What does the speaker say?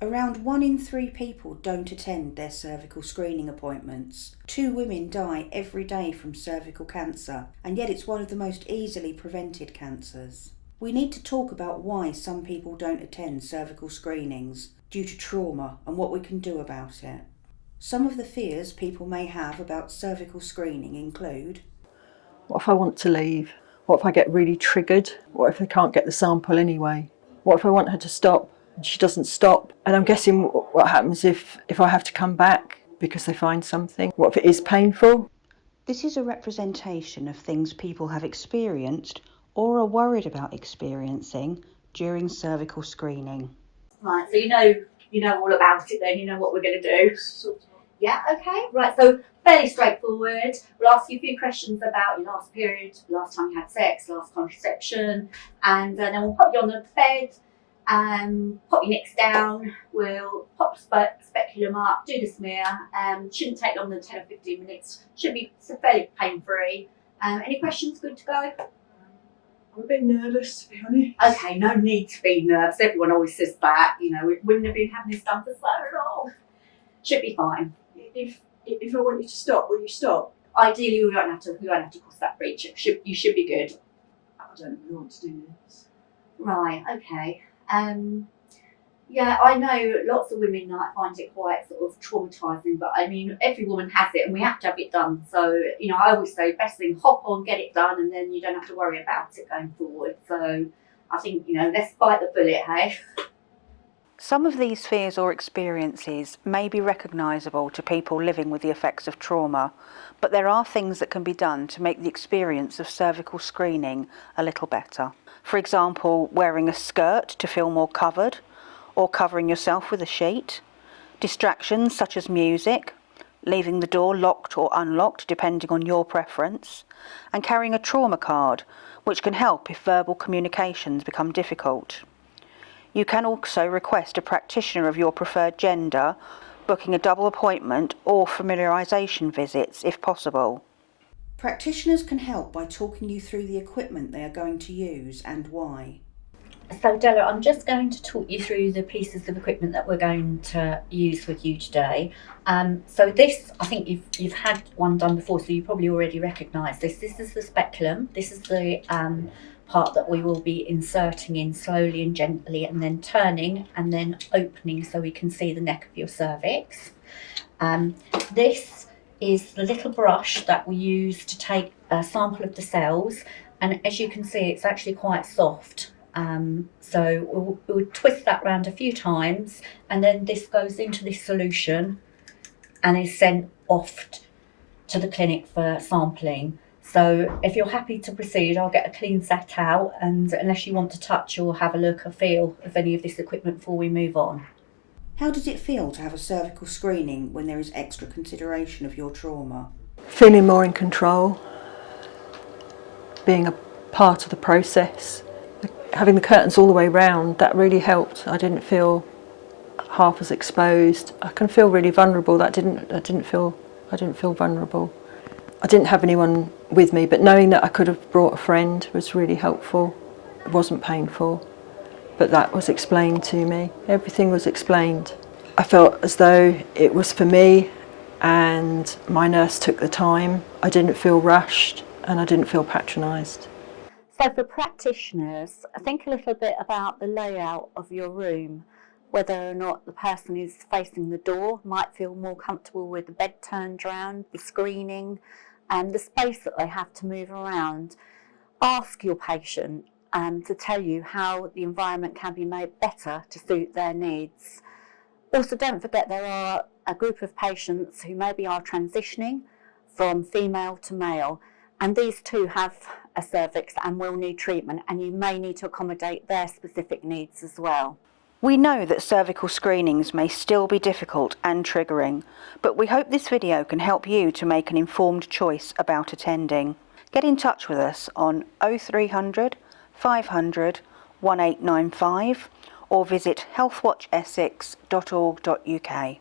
Around 1 in 3 people don't attend their cervical screening appointments. 2 women die every day from cervical cancer, and yet it's one of the most easily prevented cancers. We need to talk about why some people don't attend cervical screenings due to trauma and what we can do about it. Some of the fears people may have about cervical screening include: what if I want to leave? What if I get really triggered? What if I can't get the sample anyway? What if I want her to stop and she doesn't stop? And I'm guessing what happens if I have to come back because they find something? What if it is painful? This is a representation of things people have experienced or are worried about experiencing during cervical screening. Right, so you know all about it then, you know what we're going to do. Yeah, okay, right, so fairly straightforward. We'll ask you a few questions about your last period, last time you had sex, last contraception, and then we'll pop you on the bed, pop your necks down, we'll pop the speculum up, do the smear, shouldn't take longer than 10 or 15 minutes, should be fairly pain-free. Any questions, good to go? I'm a bit nervous, to be honest. Okay, no need to be nervous. Everyone always says that. You know, women have been having this done for so long. Should be fine. If I want you to stop, will you stop? Ideally, we won't have to cross that bridge. You should be good. I don't really want to do this. Right. Okay. Yeah, I know lots of women might find it quite sort of traumatising, but I mean, every woman has it, and we have to have it done. So, you know, I always say, best thing, hop on, get it done, and then you don't have to worry about it going forward. So, I think, you know, let's bite the bullet, hey? Some of these fears or experiences may be recognisable to people living with the effects of trauma, but there are things that can be done to make the experience of cervical screening a little better. For example, wearing a skirt to feel more covered, or covering yourself with a sheet. Distractions such as music, leaving the door locked or unlocked depending on your preference, and carrying a trauma card, which can help if verbal communications become difficult. You can also request a practitioner of your preferred gender, booking a double appointment or familiarisation visits if possible. Practitioners can help by talking you through the equipment they are going to use and why. So Della, I'm just going to talk you through the pieces of equipment that we're going to use with you today. So this, I think you've had one done before, so you probably already recognise this. This is the speculum. This is the part that we will be inserting in slowly and gently, and then turning and then opening so we can see the neck of your cervix. This is the little brush that we use to take a sample of the cells, and as you can see, it's actually quite soft. So we'll twist that round a few times, and then this goes into this solution and is sent off to the clinic for sampling. So if you're happy to proceed, I'll get a clean set out, and unless you want to touch or have a look or feel of any of this equipment before we move on. How does it feel to have a cervical screening when there is extra consideration of your trauma? Feeling more in control, being a part of the process. Having the curtains all the way round, that really helped. I didn't feel half as exposed. I can feel really vulnerable. I didn't feel vulnerable. I didn't have anyone with me, but knowing that I could have brought a friend was really helpful. It wasn't painful, but that was explained to me. Everything was explained. I felt as though it was for me, and my nurse took the time. I didn't feel rushed, and I didn't feel patronised. So for practitioners, think a little bit about the layout of your room, whether or not the person is facing the door, might feel more comfortable with the bed turned round, the screening, and the space that they have to move around. Ask your patient to tell you how the environment can be made better to suit their needs. Also, don't forget there are a group of patients who maybe are transitioning from female to male, and these too have a cervix and will need treatment, and you may need to accommodate their specific needs as well. We know that cervical screenings may still be difficult and triggering, but we hope this video can help you to make an informed choice about attending. Get in touch with us on 0300 500 1895 or visit healthwatchessex.org.uk.